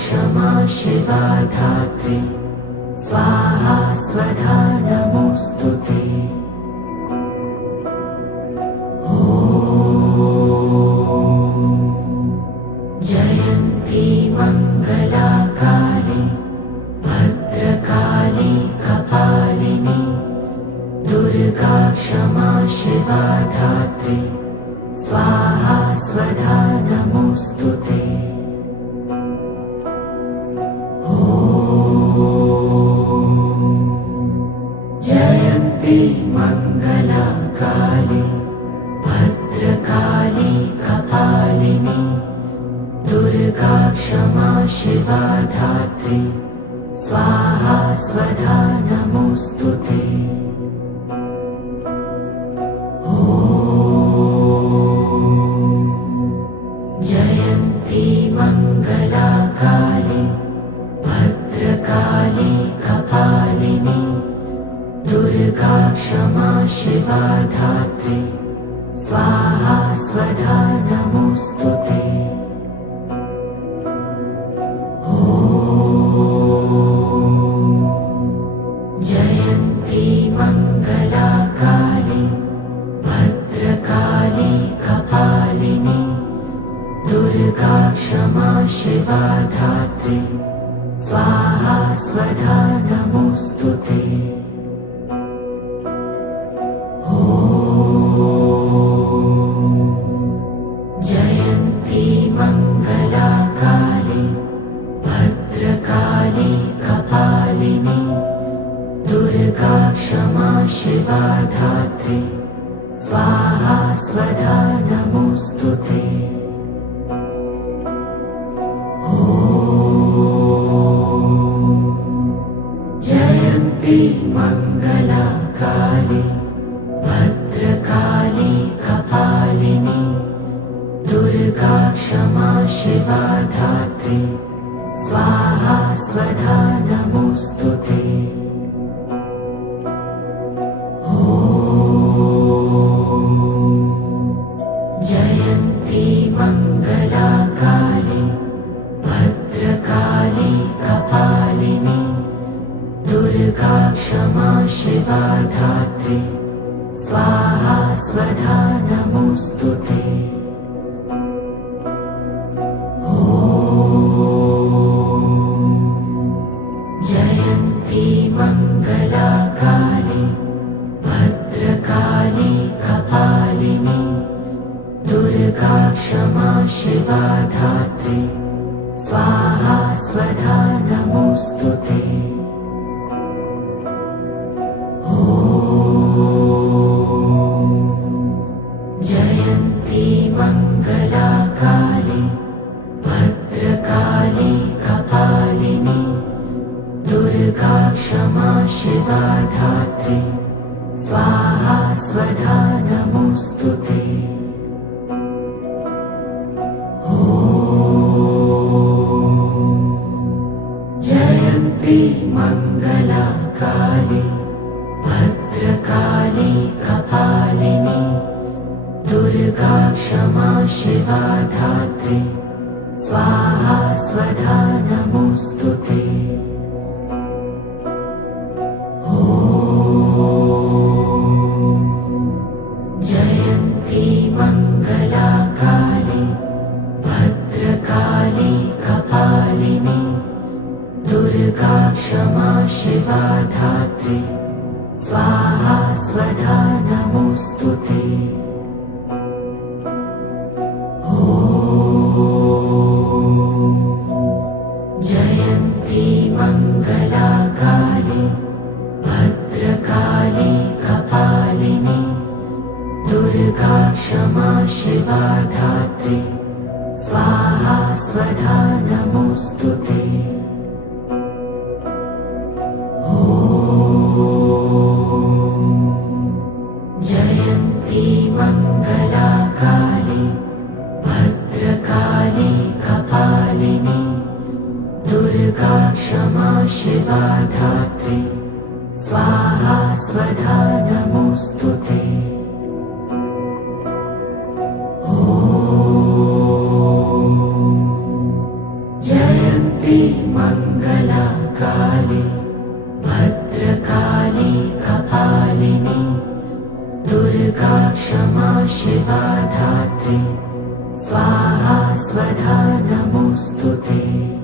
शिवा धात्री। स्वाहा स्वधा नमोऽस्तु ते जयन्ती मङ्गलाकाली भद्रकाली कपालिनी। दुर्गा क्षमा शिवा धात्री स्वाहा स्वधा नमोऽस्तु शिवा धात्री स्वाहा स्वधा नमोऽस्तु ते। जयन्ती मङ्गलाकाली भद्रकाली कपालिनी दुर्गा क्षमा शिवा धात्री स्वाहा स्वधा नमोऽस्तु ते जयन्ती मङ्गलाकाली भद्रकाली कपालिनी दुर्गा क्षमा शिवा धात्री स्वाहा स्वधा नमोऽस्तु ते धात्री स्वाहा स्वधा नमोऽस्तु ते जयन्ती मङ्गलाकाली भद्रकाली कपालिनी दुर्गा क्षमा शिवा धात्री स्वाहा स्वधा नमोऽस्तु ते दुर्गा क्षमा शिवा धात्री। स्वाहा स्वधा नमोऽस्तु ते। जयन्ती मङ्गलाकाली भद्रकाली कपालिनी। दुर्गा क्षमा शिवा धात्री स्वाहा स्वधा नमोऽस्तु ते क्षमा शिवा धात्री स्वाहा स्वधा नमोऽस्तु ते जयन्ती मङ्गलाकाली भद्रकाली कपालिनी दुर्गा क्षमा शिवा धात्री स्वाहा ते। जयन्ती मङ्गलाकाली भद्रकाली कपालिनी दुर्गा क्षमा शिवा धात्री स्वाहा स्वधा मङ्गलाकाली भद्रकाली कपालिनी दुर्गा क्षमा शिवा धात्री स्वाहा स्वधा नमोऽस्तु क्षमा शिवा धात्री। स्वाहा स्वधा नमोऽस्तु ते जयन्ती मङ्गलाकाली मङ्गलाकाले भद्रकाली कपालिनी। दुर्गा क्षमा शिवा धात्री स्वाहा स्वधा नमोऽस्तु ते